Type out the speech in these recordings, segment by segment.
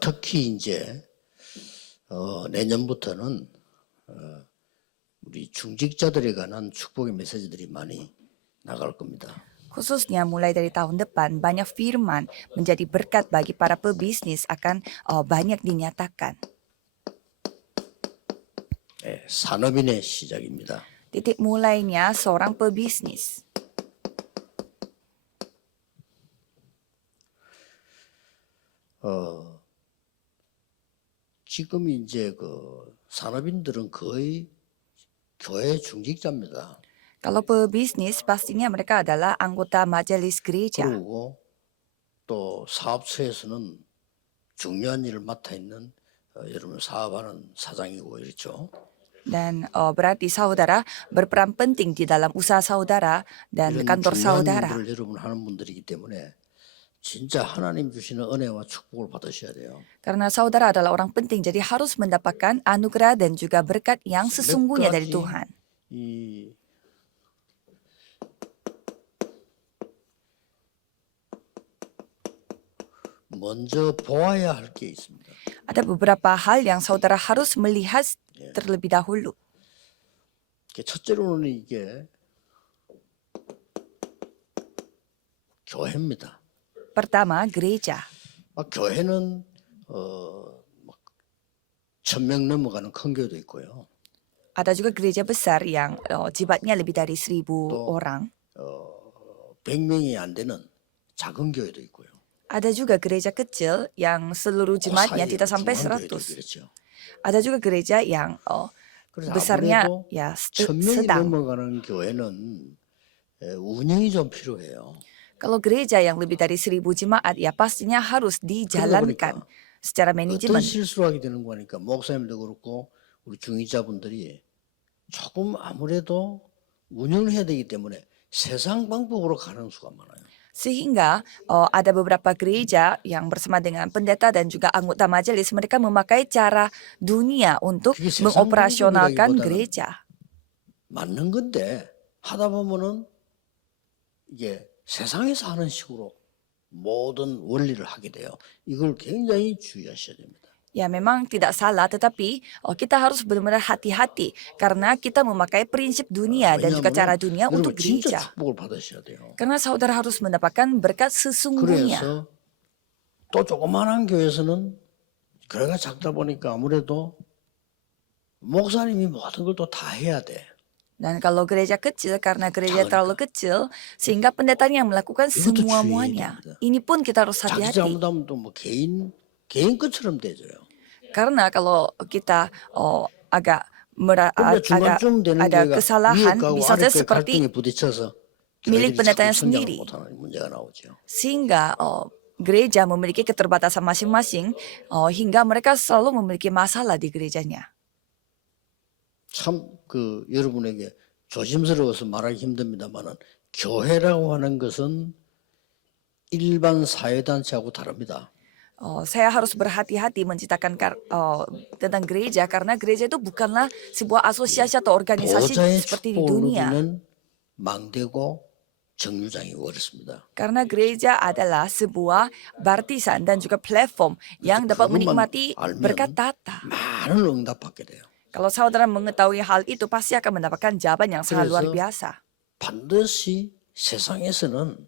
특히 이제 내년부터는 우리 중직자들에 관한 축복의 메시지들이 많이 나갈 겁니다. Khususnya mulai dari tahun depan, banyak firman menjadi berkat bagi para pebisnis akan banyak dinyatakan. 산업인의 시작입니다. Titik mulainya seorang pebisnis. 지금 이제 산업인들은 거의 교회 중직자입니다. Kalau pebisnis, pastinya mereka adalah anggota majelis gereja. 그리고 또 사업처에서는 중요한 일을 맡아 있는 여러분 사업하는 사장이고 이렇죠. Dan berarti saudara berperan penting di dalam usaha saudara dan 이런 kantor 중요한 saudara. 일들을 여러분 하는 분들이기 때문에 진짜 하나님 주시는 은혜와 축복을 받으셔야 돼요. Karena saudara adalah orang penting, jadi harus mendapatkan anugerah dan juga berkat yang sesungguhnya dari Tuhan. 이 먼저 보아야 할 게 있습니다. Ada beberapa hal yang saudara harus melihat terlebih dahulu. 첫째로는 이게 교회입니다. Pertama, gereja. 교회는 1,000명 넘어가는 큰 교회도 있고요. Ada juga gereja besar yang jemaatnya lebih dari 1.000 orang. 100명이 안 되는 작은 교회도 있고요. Ada juga gereja kecil yang seluruh jemaatnya tidak sampai 100. 그렇죠. Ada juga gereja yang 그래서 besarnya 아무래도 ya 1,000명이 sedang. 넘어가는 교회는 운영이 좀 필요해요. Kalau gereja yang lebih dari 1.000 jemaat ya pastinya harus dijalankan secara 어떤 manajemen. 실수를 하게 되는 거니까 목사님도 그렇고 우리 중위자분들이 조금 아무래도 운영을 해야 되기 때문에 세상 방법으로 가는 수가 많아요. Sehingga ada beberapa gereja yang bersama dengan pendeta dan juga anggota majelis, mereka memakai cara dunia untuk 그게 세상 mengoperasionalkan 방법이라기보다는 gereja. 맞는 건데 하다 보면은 이게 세상에서 하는 식으로 모든 원리를 하게 돼요. 이걸 굉장히 주의하셔야 됩니다. Ya memang tidak salah, tetapi kita harus benar-benar hati-hati karena kita memakai prinsip dunia dan juga cara dunia untuk 여러분 진짜 gereja. 축복을 받으셔야 돼요. Karena saudara harus mendapatkan berkat sesungguhnya. 그래서 또 조그만한 교회에서는 교회가 작다 보니까 아무래도 목사님이 모든 걸 또 다 해야 돼. Dan kalau gereja kecil, karena gereja terlalu kecil, sehingga pendetanya yang melakukan 이것도 semua-muanya. 주의해야 됩니다. Ini pun kita harus 자기 hati-hati. 잘못하면 또 뭐 개인 것처럼 되져요. Karena kalau kita agak 근데 중간쯤 되는 ada 교회가 kesalahan, 위에 bisa 아래 saja seperti 갈등에 부딪혀서 milik 교회들이 pendetanya 자꾸 성장을 sendiri. 못하는 문제가 나오죠. Sehingga gereja memiliki keterbatasan masing-masing hingga mereka selalu memiliki masalah di gerejanya. 참 여러분에게 조심스러워서 말하기 힘듭니다만은 교회라고 하는 것은 일반 사회단체하고 다릅니다. Saya harus berhati-hati menceritakan tentang gereja karena gereja itu bukanlah sebuah asosiasi atau organisasi 보좌의 seperti di 축복을 dunia. 누리는 망대고 정류장이고 그렇습니다. Karena gereja adalah sebuah baptisan dan juga platform yang dapat menikmati berkat tata. 많은 응답받게 돼요. Kalau saudara mengetahui hal itu pasti akan mendapatkan jawaban yang sangat luar biasa. 반드시 세상에서는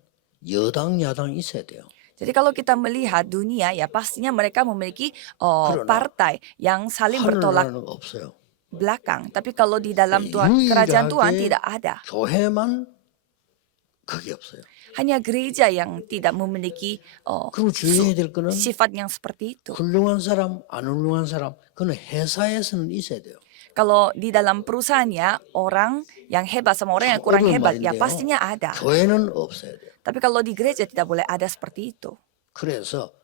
여당 야당 있어야 돼요. Jadi kalau kita melihat dunia ya pastinya mereka memiliki partai yang saling bertolak 하늘나라는 없어요. belakang. Tapi kalau di dalam kerajaan Tuhan tidak ada. 교회만 그게 없어요. Hanya gereja yang tidak memiliki 그리고 주의해야 될 거는 sifat yang seperti itu. 훌륭한 사람, 안 훌륭한 사람, 그는 회사에서는 있어야 돼요. Kalau di dalam perusahaannya orang yang hebat sama orang yang kurang hebat ya pastinya ada. 교회는 없어야 돼요. Tapi kalau di gereja tidak boleh ada seperti itu. 그래서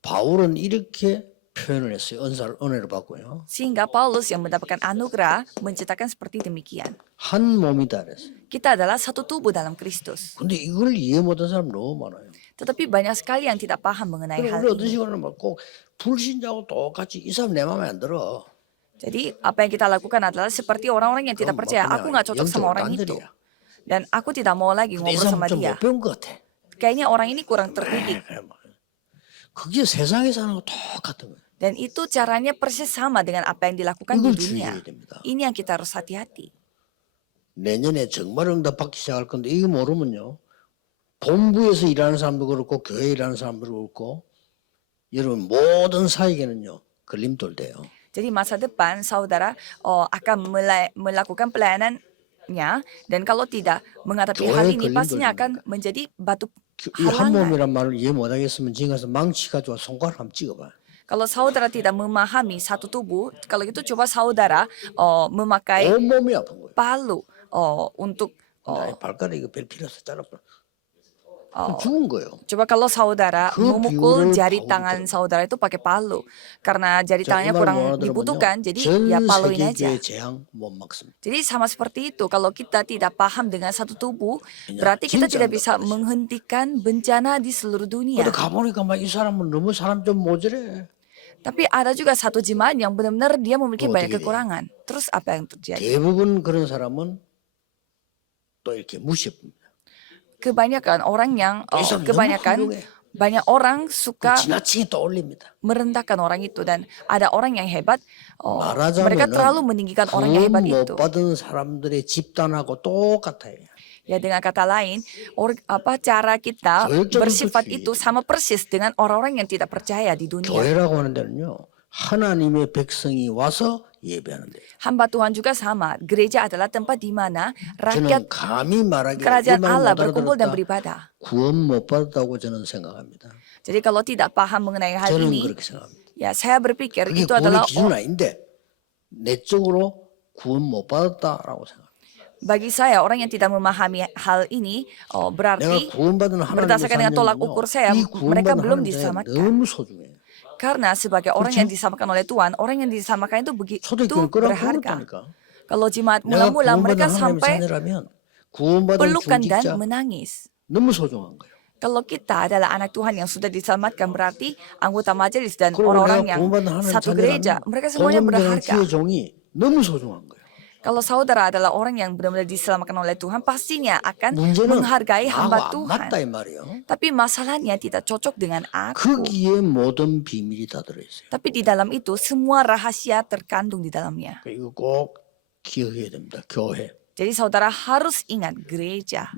바울은 이렇게 표현을 했어요. 은혜를 받고요. Sehingga Paulus yang mendapatkan anugerah menceritakan seperti demikian. 한 몸이다 그랬어요. Kita adalah satu tubuh dalam Kristus. 근데 이걸 이해 못하는 사람 너무 많아요. Tetapi banyak sekali yang tidak paham mengenai hal 우리 어떤 ini. 식으로 꼭 불신자하고 똑같이 이 사람 내 마음에 안 들어. Jadi apa yang kita lakukan adalah seperti orang-orang yang tidak percaya. Aku nggak cocok sama orang itu. Dan aku tidak mau lagi 이 ngobrol 사람 sama 좀 dia. 못 배운 것 같아. Kayaknya orang ini kurang terdidik. 그게 세상에서 하는 거 똑같은 거예요. Dan itu caranya persis sama dengan apa yang dilakukan di 이걸 dunia. 주의해야 됩니다. Ini yang kita harus hati-hati. 내년에 정말 응답받기 시작할 건데 이거 모르면요. 본부에서 일하는 사람도 그렇고 교회에 일하는 사람도 그렇고 여러분 모든 사역에는요. 걸림돌 돼요. Jadi masa depan saudara akan melakukan pelayanannya dan kalau tidak menghadapi hal 교회 ini 걸림돌 pastinya 됩니다. akan menjadi batu 이 한 halangan. 몸이란 말을 이해 못하겠으면 지금 가서 망치 가지고 손가락 한번 찍어봐. Kalau saudara tidak memahami satu tubuh, kalau gitu coba saudara memakai 온 몸이 아픈 거예요. palu untuk 나 발가락 이거 별 필요 없어 잘라버려. 죽은 거예요. coba kalau saudara 그 memukul 비율을 jari 파고 tangan 있더라고요. saudara itu pakai palu karena jari 자, tangannya 이말 kurang 못 dibutuhkan, 알아들으면요. jadi 전 ya paluin aja. 세계교회 재앙 못 막습니다. Jadi sama seperti itu, kalau kita tidak paham dengan satu tubuh, 그냥 berarti kita 진짜 tidak bisa 응답받으셔. menghentikan bencana di seluruh dunia. 근데 가보니까 막 이 사람은 너무 사람 좀 모자래. Tapi ada juga satu jemaat yang benar-benar dia memiliki Oh, banyak 어떻게 돼요? kekurangan. Terus apa yang terjadi? 대부분 그런 사람은 또 이렇게 무시합니다. Kebanyakan orang yang, 이 사람 너무 kebanyakan 훌륭해. banyak orang suka 지나치게 떠올립니다. merendahkan orang itu dan ada orang yang hebat, mereka 말하자면은 terlalu meninggikan orang yang hebat 구원 itu. 못 받은 사람들의 집단하고 똑같아요. Ya dengan kata lain, cara kita 결정적으로 bersifat 주의해야 itu sama persis dengan orang-orang yang tidak percaya di dunia. 교회라고 하는 데는요. 하나님의 백성이 와서 예배하는 데예요. Hamba Tuhan juga sama. Gereja adalah tempat di mana rakyat 저는 감히 말하기를 kerajaan 이말 Allah 못 berkumpul dan 알아들었다. beribadah. 구원 못 받았다고 저는 생각합니다. Jadi kalau tidak paham mengenai hal 저는 ini, 그렇게 생각합니다. ya saya berpikir 그게 itu 구원의 adalah 기준은 아닌데 내적으로 구원 못 받았다라고 생각합니다. bagi saya orang yang tidak memahami hal ini berarti 내가 구원받은 하나님의 berdasarkan dengan tolak 자녀는요. ukur saya 이 mereka 구원받은 belum 하나님 diselamatkan. 너무 소중해요. Karena sebagai orang yang diselamatkan oleh Tuhan, orang yang diselamatkan itu begitu 초대교회 끄라고 berharga. 그랬다니까. Kalau jemaat 내가 mula-mula 구원받은 mereka 하나님의 sampai 자녀라면 구원받은 pelukan dan 중직자 menangis. 너무 소중한 거예요. Kalau kita adalah anak Tuhan yang sudah diselamatkan, berarti anggota majelis dan 그리고 orang-orang 내가 yang 구원받은 하나님 satu gereja, 자녀라면 mereka semuanya 복음전한 berharga. 주의 종이 너무 소중한 거예요. Kalau saudara adalah orang yang benar-benar diselamatkan oleh Tuhan, pastinya akan 문제는 menghargai hamba 나하고 안 맞다 Tuhan. 이 말이에요. Tapi masalahnya tidak cocok dengan aku. 거기에 모든 비밀이 다 들어있어요. Tapi di dalam itu semua rahasia terkandung di dalamnya. 이거 꼭 기억해야 됩니다. 교회. Jadi saudara harus ingat gereja.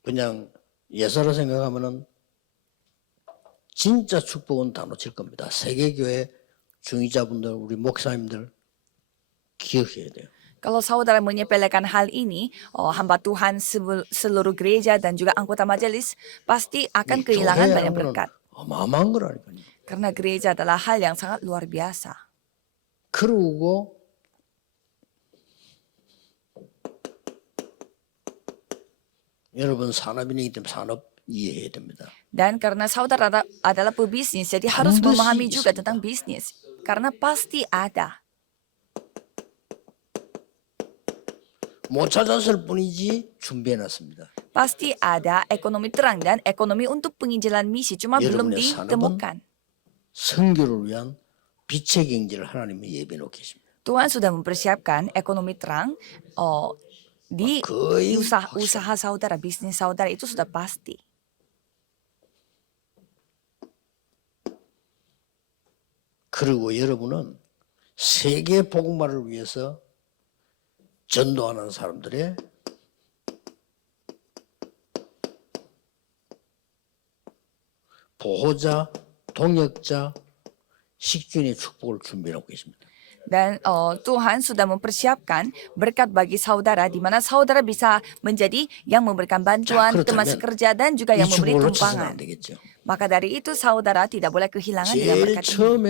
그냥 예사로 생각하면은 진짜 축복은 다 놓칠 겁니다. 세계교회 중위자분들, 우리 목사님들 기억해야 돼요. Kalau saudara menyepelekan hal ini, hamba Tuhan seluruh gereja dan juga anggota majelis pasti akan 이 kehilangan banyak 교회라는 거는 berkat. 어마어마한 거라니까요. Karena gereja adalah hal yang sangat luar biasa. 그러고 여러분 산업인이기 때문에 산업 이해해야 됩니다. Dan karena saudara adalah pebisnis, jadi harus 반드시 memahami juga 있습니다. tentang bisnis. Karena pasti ada. 못 찾았을 뿐이지 준비해놨습니다. Pasti ada ekonomi terang dan ekonomi untuk penginjilan misi, cuma belum 여러분의 산업은 ditemukan. 선교를 위한 빛의 경제를 하나님이 예비해 놓고 계십니다. Tuhan sudah mempersiapkan ekonomi terang di 거의 usaha saudara, bisnis saudara itu sudah pasti. 그리고 여러분은 세계 복음화를 위해서 전도하는 사람들의 보호자, 동역자, 식주인의 축복을 준비해 놓고 계십니다. Dan Tuhan sudah mempersiapkan berkat bagi saudara di mana saudara bisa menjadi yang memberikan bantuan, 자, teman 그렇다면 sekerja dan juga 이 yang memberi 축복을 놓치서는 tumpangan. 안 되겠죠. Maka dari itu saudara tidak boleh kehilangan dengan 제일 berkat ini. 처음에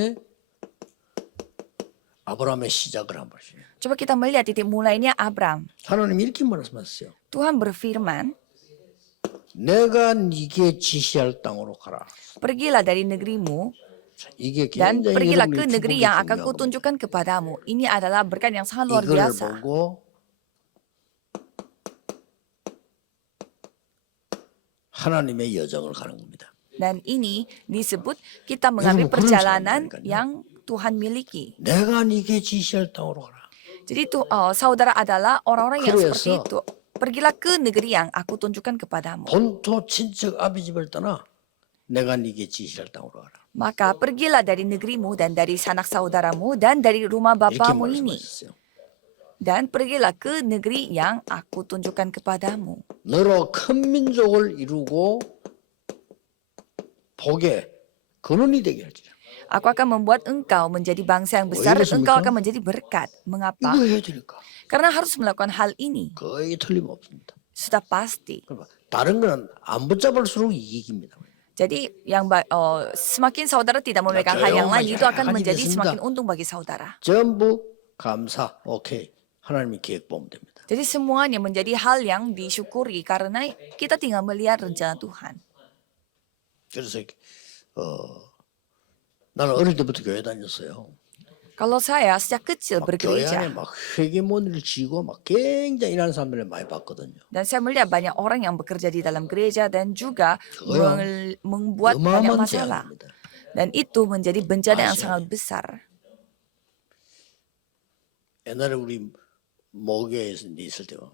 아브라함의 시작을 한번 보시죠. Coba kita melihat titik mulainya Abram. 하나님 이렇게 말씀하셨어요. Tuhan berfirman, 내가 네게 지시할 땅으로 가라. pergilah dari negerimu 이게 dan 굉장히 pergilah ke 여러분의 negeri 축복이 yang akan 중요한 겁니다. kutunjukkan kepadamu. Ini adalah berkat yang sangat luar 이걸 biasa. 보고 하나님의 여정을 가는 겁니다. Dan ini disebut kita mengambil 그런 perjalanan 사람이라니까요. yang Tuhan miliki. 내가 네게 지시할 땅으로 가라. Jadi saudara adalah orang-orang yang 그래서 seperti itu. Pergilah ke negeri yang aku tunjukkan kepadamu. 본토 친척 아비 집을 떠나 내가 네게 지시할 땅으로 가라. Maka pergilah dari negerimu dan dari sanak saudaramu dan dari rumah 이렇게 bapamu ini. 말씀하셨어요. Dan pergilah ke negeri yang aku tunjukkan kepadamu. 너로 큰 민족을 이루고 복의 근원이 되게 할지라. Aku akan membuat engkau menjadi bangsa yang besar, 이랬습니까? engkau akan menjadi berkat. Mengapa? 이거 해야 되니까 Karena harus melakukan hal ini. 거의 틀림없습니다. Sudah pasti. 그러니까 다른 거는 안 붙잡을수록 이익입니다. Jadi semakin saudara tidak memegang hal yang lain, itu akan banyak menjadi 있습니다. semakin untung bagi saudara. 전부 감사, 오케이. 하나님이 계획 보면 됩니다. Jadi semuanya menjadi hal yang disyukuri karena kita tinggal melihat rencana Tuhan. 그래서 나는 어릴 때부터 교회 다녔어요. Kalau saya sejak kecil 교회 안에 bergereja 막 회계문을 쥐고 막 굉장히 일하는 사람들을 많이 봤거든요. dan saya melihat banyak orang yang bekerja di dalam gereja dan juga 그거요. membuat banyak 어마어마한 masalah. 재앙입니다. Dan itu menjadi bencana yang 아시아에. sangat besar. 옛날에 우리 모교에 있을 때가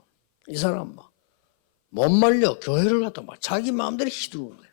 이 사람 막 못 말려 교회를 갖다 막 자기 마음대로 휘두르는 거예요.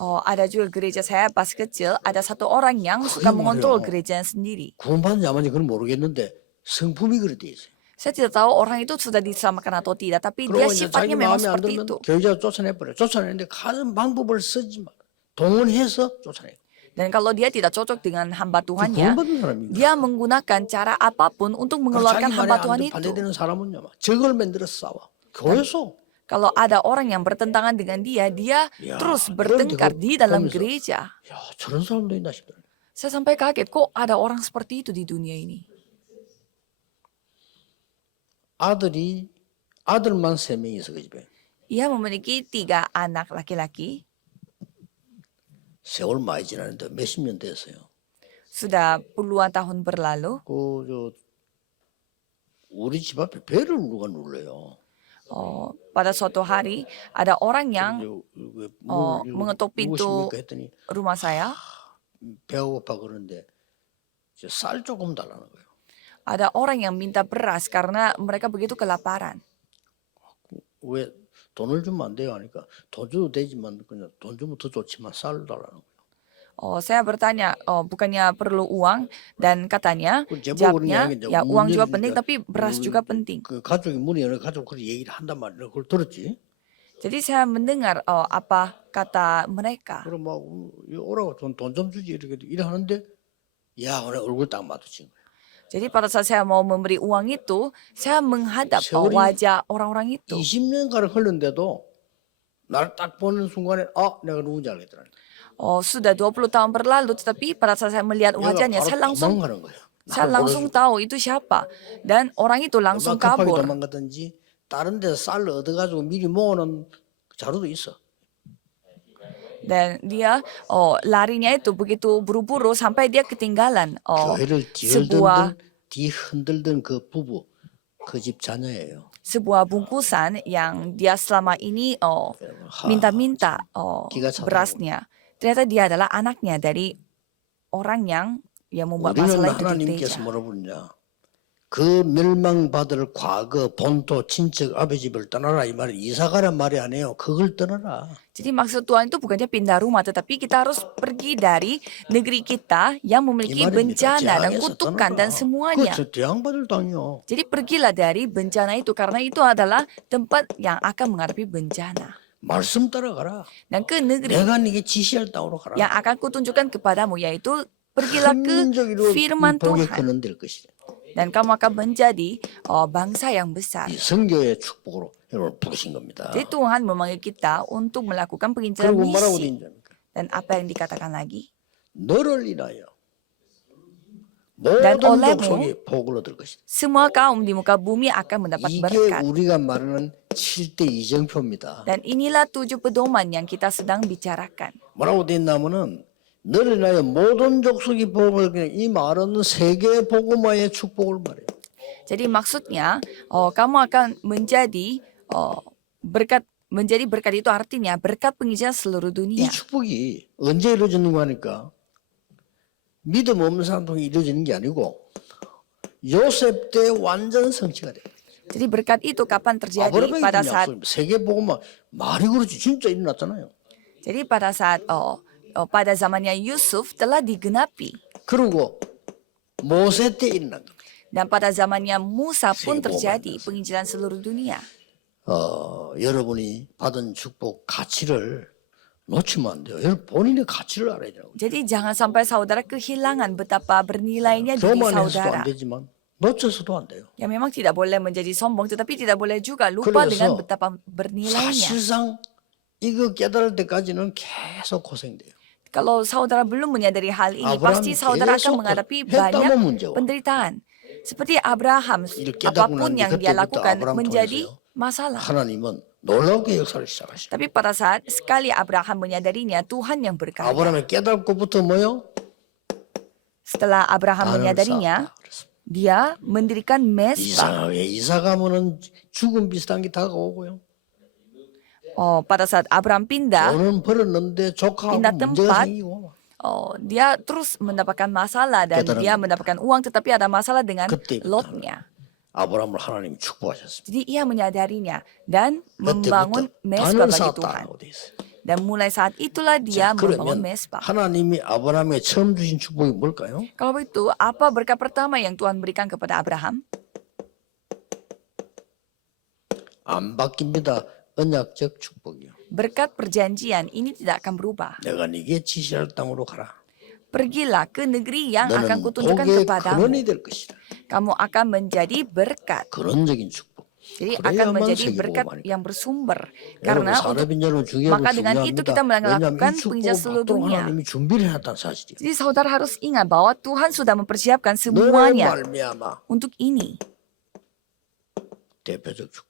Ada juga gereja saya pas kecil, ada satu orang yang suka 그게 mengontrol 말이야. gerejanya sendiri. 구원받는지 안 받는지 그건 모르겠는데 성품이 그래 돼 있어요. Saya tidak tahu orang itu sudah diselamatkan atau tidak, tapi dia 그러고 이제 sifatnya 자기 memang 마음에 안 seperti 들면 itu. 교회자 쫓아내버려. 쫓아내는데 가는 방법을 쓰지 마. 동원해서 쫓아내. Dan kalau dia tidak cocok dengan hamba Tuhannya, 구원받은 사람인가? dia menggunakan cara apapun untuk 자기 mengeluarkan 말에 hamba Tuhan itu. 반대되는 사람은요, 막 적을 만들어서 싸워. 교회에서. Kalau ada orang yang bertentangan dengan dia Ya, terus 그런데 bertengkar 그거 di dalam 보면서, gereja. 야, 저런 사람도 있나 싶더라고요. Saya sampai kaget, kok ada orang seperti itu di dunia ini. 아들만 3명 있어 그 집에. Ia memiliki 3 anak laki-laki, 세월 많이 지났는데 몇십 년 됐어요. sudah puluhan tahun berlalu. 우리 집 앞에 배를 누가 눌러요. Pada suatu hari ada orang yang mengetuk pintu 무엇입니까 했더니 rumah saya. 배가 고파 그러는데 쌀 조금 달라는 거예요. Ada orang yang minta beras karena mereka begitu kelaparan. 왜 돈을 주면 안 돼요 하니까 돈 줘도 되지만 그냥 돈 주면 더 좋지만 쌀 달라는 거예요. Saya bertanya, bukannya perlu uang? Dan katanya, 그 제보를 jawabnya, 이야기인데 ya uang juga 문제는 penting, 이제 tapi beras juga penting. 그 가족이 문이 열려 가족 그 얘기를 한단 말이에요. 그걸 들었지. Jadi saya mendengar apa kata mereka. 그럼 막 오라고 돈 좀 주지 이렇게 일하는데 야 오늘 얼굴 딱 마주친 거예요. Jadi pada saat saya mau memberi uang itu, saya menghadap 세월이 wajah orang-orang itu. 20년가를 흘렀는데도 나를 딱 보는 순간에 내가 누군지 알겠더라고요. Sudah 20 tahun berlalu, tetapi pada saat saya melihat 얘가 wajahnya, 바로 도망가는 거예요. saya 나를 langsung 모르고. tahu itu siapa. Dan orang itu langsung 급하게 kabur. 도망가든지 다른 데서 쌀을 얻어가지고 미리 모아놓은 자료도 있어. Dan dia larinya itu begitu buru-buru sampai dia ketinggalan 교회를 sebuah 뒤흔들던 그 부부 그 집 자녀예요. sebuah bungkusan yang dia selama ini minta-minta 기가 차더라고. berasnya. Ternyata dia adalah anaknya dari orang yang membuat 우리는 masalah itu di 하나님께서 gereja. 뭐라 부르냐? 그 멸망받을 과거 본토 친척 아버지 집을 떠나라 이 말은 이사가란 말이 아니에요. 그걸 떠나라. Jadi maksud Tuhan itu bukannya pindah rumah, tetapi kita harus pergi dari negeri kita yang 이 memiliki 말입니다. bencana dan 재앙에서 kutukan 떠나라. dan semuanya. 그저 재앙받을 땅이요. Jadi pergilah dari bencana itu karena itu adalah tempat yang akan menghadapi bencana. 말씀 따라가라. Dan ke negeri 내가 네게 지시할 땅으로 가라. yang akan kutunjukkan kepadamu, yaitu pergilah ke 한민족으로 firman 복의 Tuhan. 근원 될 것이래. Dan kamu akan menjadi bangsa yang besar. 이 선교의 축복으로 여러분을 부르신 겁니다. Jadi Tuhan memanggil kita untuk melakukan penginjilan 그리고 뭐라고 misi. 되는지입니까? Dan apa yang dikatakan lagi? 너를 인하여 Dan 모든 olehmu, 족속이 복을 얻을 것이다. semua kaum di muka bumi akan mendapat 이게 berkat. 우리가 말하는 7대 이정표입니다. Dan inilah 7 pedoman yang kita sedang bicarakan. 뭐라고 돼 있냐면은 너를 인하여 모든 족속이 복을 얻게 이 말은 세계 복음화의 축복을 말해요. Jadi maksudnya kamu akan menjadi berkat itu artinya berkat penginjilan seluruh 이 dunia. 축복이 언제 이루어지는 거 하니까 믿음 없는 사람 통해 이루어지는 게 아니고 요셉 때 완전 성취가 돼요. Jadi berkat itu kapan terjadi? 아브라함이 Pada 준 saat 약속 세계 복음화 말이 그렇지 진짜 일어났잖아요. Jadi pada saat pada zamannya Yusuf telah digenapi. 그리고 모세 때 일어난 겁니다. Dan pada zamannya Musa pun 세계 terjadi 보호받는 penginjilan seluruh dunia. 여러분이 받은 축복 가치를 놓치면 안 돼요. 여러분 본인의 가치를 알아야 돼요. Jadi jangan sampai saudara kehilangan betapa bernilainya diri 교만해서도 saudara. 안 되지만 놓쳐서도 안 돼요. Ya memang tidak boleh menjadi sombong, tetapi tidak boleh juga lupa dengan 그래서 betapa bernilainya. 사실상 이거 깨달을 때까지는 계속 고생돼요. Kalau saudara belum menyadari hal ini, Abraham pasti saudara akan 계속 menghadapi 했다면 banyak 문제와. penderitaan. Seperti Abraham, 이를 깨닫고 apapun 난 yang 뒤 dia 그때부터 lakukan 아브라함 menjadi 통해서요. masalah. 하나님은 놀라우게 역사를 시작하셔요. Tapi pada saat sekali Abraham menyadarinya, Tuhan yang berkarya. 아브라함이 깨닫고부터 뭐요? Setelah Abraham 단을 menyadarinya, 쌓았다 그랬습니다. dia mendirikan mesbah. 이상하게 이사 가면은 죽음 비슷한 게 다가오고요. Pada saat Abraham pindah, 돈은 벌었는데 조카하고 pindah 문제가 tempat, 생기고 dia terus mendapatkan masalah dan 깨달은 dia mendapatkan uang, tetapi ada masalah dengan 그때부터 Lotnya. 아브라함을 하나님이 축복하셨습니다. Jadi ia menyadarinya dan membangun 그때부터 mesbah 단을 bagi Tuhan. 쌓았다고 돼 있어요. Dan mulai saat itulah dia 자, membangun 그러면 mesbah. 하나님이 아브라함에 처음 주신 축복이 뭘까요? Kalau begitu, apa berkat pertama yang Tuhan berikan kepada Abraham? 안 바뀝니다. 언약적 축복이요. Berkat perjanjian ini tidak akan berubah. 내가 네게 지시할 땅으로 가라. Pergilah ke negeri yang akan 너는 kutunjukkan 복의 kepadamu. 근원이 될 것이다. Kamu akan menjadi berkat. 근원적인 축복. Jadi akan 그래야만 menjadi 세계 berkat 복음이 yang bersumber. 여러분 Karena untuk 사람인 여러분 중요하고 maka dengan itu kita 중요합니다. 왜냐하면 melakukan 이 penginjilan 축복을 seluruh 받도록 dunia. 하나님이 준비를 해놨다는 사실이에요. Jadi saudara harus ingat bahwa Tuhan sudah mempersiapkan 너의 semuanya 말미암아 untuk ini. 대표적 축복.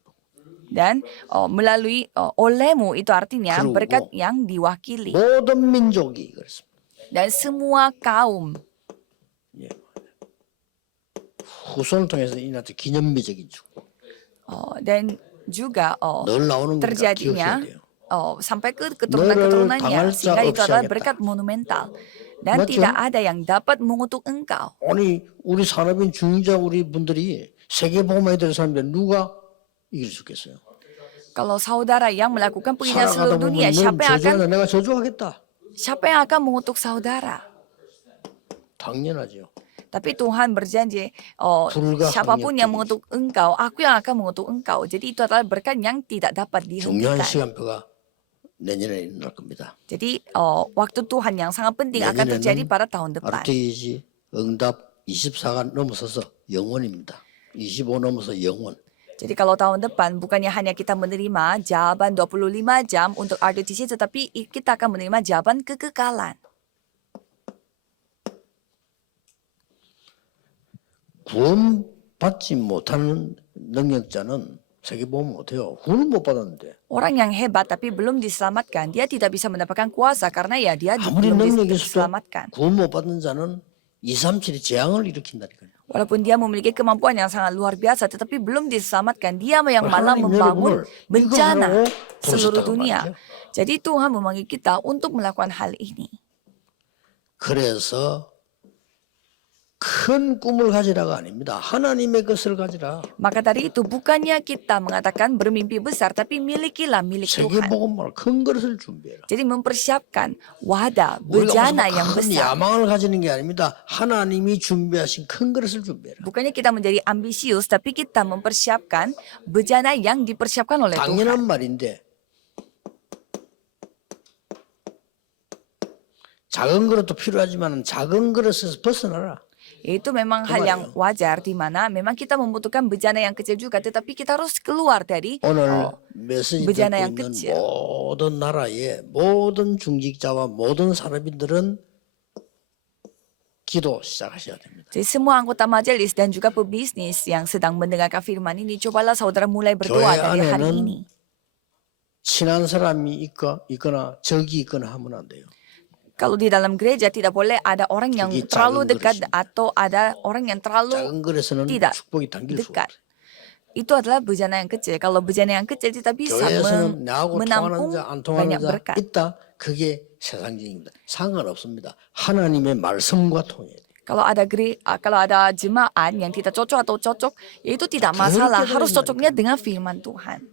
Dan melalui olehmu itu artinya 그리고 berkat yang diwakili. 모든 민족이 그렇습니다. Dan semua kaum. 후손을 통해서 인하여 기념비적인 축복. Dan juga 늘 나오는 거니까 기억해야 terjadinya 돼요. sampai ke 너를 keturunan-keturunannya. 당할 자 Sehingga itu 없이 adalah 하겠다. berkat monumental. Dan 맞죠? tidak ada yang dapat mengutuk engkau. 아니 우리 산업인 중자 우리 분들이 세계복음화에 될 사람들 누가 이길 수 있겠어요? Kalau saudara yang melakukan penginjilan 살아가다 seluruh 보면 dunia, 넌 저주하나 내가 저주하겠다. siapa yang akan mengutuk saudara? 당연하죠. Tapi Tuhan berjanji, 불가항력적인 siapapun yang mengutuk engkau, aku yang akan mengutuk engkau. Jadi itu adalah berkat yang tidak dapat 중요한 dihentikan. 시간표가 내년에 일어날 겁니다. Jadi waktu Tuhan yang sangat penting akan 내년에는 terjadi pada tahun depan. RTG 응답 24가 넘어서서 영원입니다. 25 넘어서 영원. Jadi kalau tahun depan bukannya hanya kita menerima jawaban 25 jam untuk RDTC, tetapi kita akan menerima jawaban kekekalan. 구원받지 못하는 능력자는 세계보험 못해요. 구원을 못 받았는데. Orang yang hebat tapi belum diselamatkan, dia tidak bisa mendapatkan kuasa karena ya dia 아무리 belum 능력이 있어도 diselamatkan. 구원 못 받는 자는 237이 재앙을 일으킨다니까요. Walaupun dia memiliki kemampuan yang sangat luar biasa, tetapi belum diselamatkan, dia yang malah 하나님 membangun 여러분을 bencana 이거 하라고 seluruh 부르셨다고 dunia. 말이죠. Jadi Tuhan memanggil kita untuk melakukan hal ini. 그래서 큰 꿈을 가지라가 아닙니다. 하나님의 것을 가지라. Maka dari itu bukannya kita mengatakan bermimpi besar, tapi milikilah milik Tuhan. 세계복음을 큰 그릇을 준비해라. Jadi mempersiapkan wadah 우리가 bejana 무슨 yang 큰 besar. 야망을 가지는 게 아닙니다. 하나님이 준비하신 큰 그릇을 준비해라. Bukannya kita menjadi ambisius, tapi kita mempersiapkan bejana yang dipersiapkan oleh Tuhan. 당연한 말인데 작은 그릇도 필요하지만 작은 그릇에서 벗어나라. Itu memang hal yang wajar di mana memang kita membutuhkan bejana yang kecil juga, tetapi kita harus keluar dari 오늘 메시지 bejana yang 듣고 있는 kecil. 모든 나라의 모든 중직자와 모든 산업인들은 기도 시작하셔야 됩니다. Jadi semua anggota majelis dan juga pebisnis yang sedang mendengarkan firman ini, cobalah saudara mulai berdoa 교회 dari hari 안에는 ini. 친한 사람이 있거나 적이 있거나 하면 안 돼요. Kalau di dalam gereja tidak boleh ada orang yang 그게 terlalu 작은 dekat 그릇입니다. atau ada orang yang terlalu 작은 그릇에는 tidak 축복이 담길 수 dekat. 없어요. Itu adalah bejana yang kecil. Kalau bejana yang kecil tidak bisa 교회에서는 나하고 menampung 통하는 자, 안 banyak 통하는 자 berkat. 있다. 그게 세상적입니다. 상관없습니다. 하나님의 말씀과 통해야 돼요. Kalau ada jemaat yang tidak cocok atau cocok, ya itu tidak masalah. Harus cocoknya dengan firman Tuhan.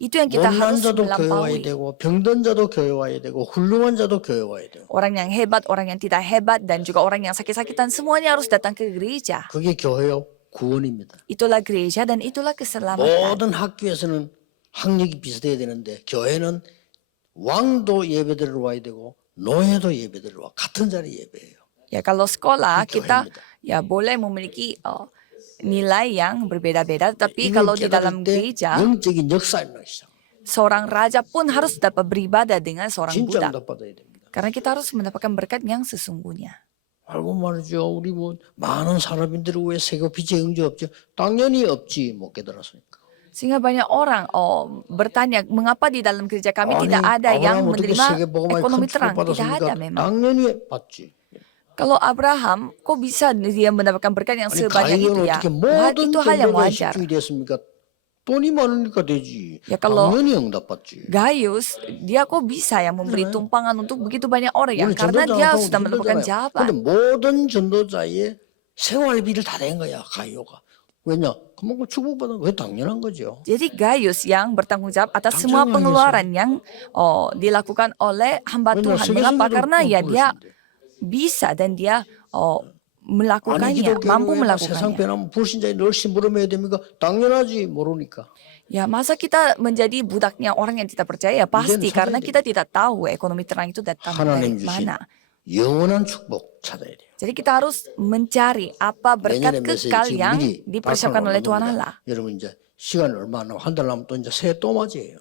Itu yang kita 못난 harus 자도 교회 와야 melampaui. 되고 병든 자도 교회 와야 되고 훌륭한 자도 교회 와야 돼요. Orang yang hebat, orang yang tidak hebat, dan juga orang yang sakit-sakitan, semuanya harus datang ke gereja. 그게 교회요 구원입니다. Itulah gereja dan itulah keselamatan. 모든 학교에서는 학력이 비슷해야 되는데 교회는 왕도 예배드리러 와야 되고 노예도 예배드리러 와. 같은 자리 예배예요. Ya kalau sekolah Itu kita 교회입니다. ya boleh memiliki nilai yang berbeda-beda, tapi 이걸 kalau di dalam 깨달을 때 gereja 영적인 역사 일어나기 시작. seorang raja pun harus dapat beribadah dengan seorang 진짜 budak. 응답받아야 됩니다. Karena kita harus mendapatkan berkat yang sesungguhnya. 알고 말이죠. 우리 뭐 많은 산업인들이 왜 세계 빚에 응지 없죠? 당연히 없지 못 깨달았으니까. Sehingga banyak orang bertanya, mengapa di dalam gereja kami 아니, tidak ada yang 아브라함 어떻게 menerima 세계 복음화에 큰 ekonomi 축복 terang? Tidak 받았습니까? ada memang. 당연히 받지. Kalau Abraham, kok bisa dia mendapatkan berkat yang 아니 sebanyak itu 가인은 ya? 어떻게 Wah, 모든 itu hal yang 정도가 wajar. 집중이 됐습니까? 돈이 많으니까 되지. Ya, kalau 당연히 응답받지. Gaius, dia kok bisa yang memberi tumpangan untuk begitu banyak orang ya? 우리 Karena dia 전도자는 sudah mendapatkan 힘들잖아요. jawaban. 근데 모든 전도자의 생활비를 다 낸 거야 가이오가. 왜냐? 그만큼 축복받은 거 당연한 거죠. Jadi Gaius yang bertanggung jawab atas semua 당장을 pengeluaran yang dilakukan oleh hamba 왜냐? Tuhan. 세계 Mengapa? 선교도 Karena ya dia 그것인데. bisa dan dia 아니 melakukannya, mampu 기독교는 세상 melakukannya. 변하면 불신자에 널씨 물어매야 됩니까? 당연하지 모르니까. Ya masa kita menjadi budaknya orang yang tidak percaya? Ya pasti, 찾아야 karena 돼요. kita tidak tahu ekonomi terang itu datang dari 하나님 주신 mana. 영원한 축복 찾아야 돼요. Jadi kita harus mencari apa berkat 내년에 메시지 kekal 지금 yang 미리 dipersiapkan oleh Tuhan Allah. 여러분 이제 시간 얼마 안 남아 한 달 남으면 또 이제 새해 또 맞이에요.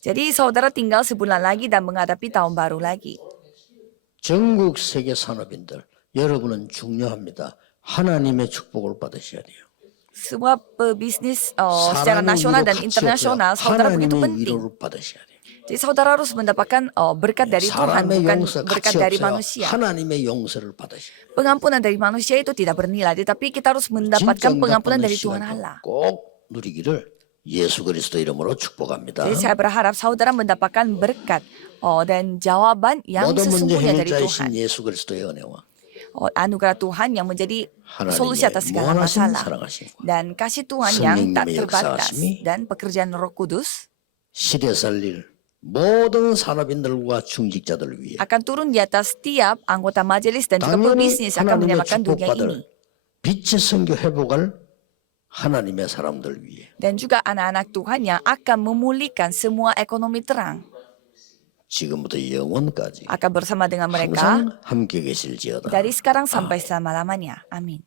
Jadi saudara tinggal sebulan lagi dan menghadapi tahun baru lagi. 전국 세계 산업인들 여러분은 중요합니다. 하나님의 축복을 받으셔야 돼요. Semua pebisnis secara 사람의 nasional 위로 dan 가치 internasional, 없고요. saudara begitu 하나님의 penting. 위로를 받으셔야 돼요. Jadi saudara harus mendapatkan berkat dari Tuhan, 사람의 bukan 용서 berkat 가치 dari 없어요. manusia. 하나님의 용서를 받으셔야 돼요. Pengampunan dari manusia itu tidak bernilai, tetapi kita harus mendapatkan 진짜 pengampunan 응답받는 dari Tuhan 시간 Allah. 꼭 누리기를 예수 그리스도 이름으로 축복합니다. Jadi saya berharap saudara mendapatkan berkat dan jawaban yang 모든 문제 sesungguhnya dari Tuhan. 해결자이신 예수 그리스도의 은혜와 Anugerah Tuhan yang menjadi solusi 하나님의 atas segala 무한하신 masalah. 사랑하심과 Dan kasih Tuhan yang tak 성령님의 terbatas 역사하심이 dan pekerjaan Roh Kudus 시대 살릴 모든 산업인들과 중직자들을 위해 akan turun di atas setiap anggota majelis dan juga 당연히 pebisnis akan 하나님의 menyelamatkan dunia 축복받을 ini. 빛의 선교 회복할 하나님의 사람들 위해 Dan juga anak-anak Tuhan yang akan memulihkan semua ekonomi terang 지금부터 영원까지 akan bersama dengan mereka 항상 함께 계실지어다. dari sekarang sampai selama-lamanya. Amin.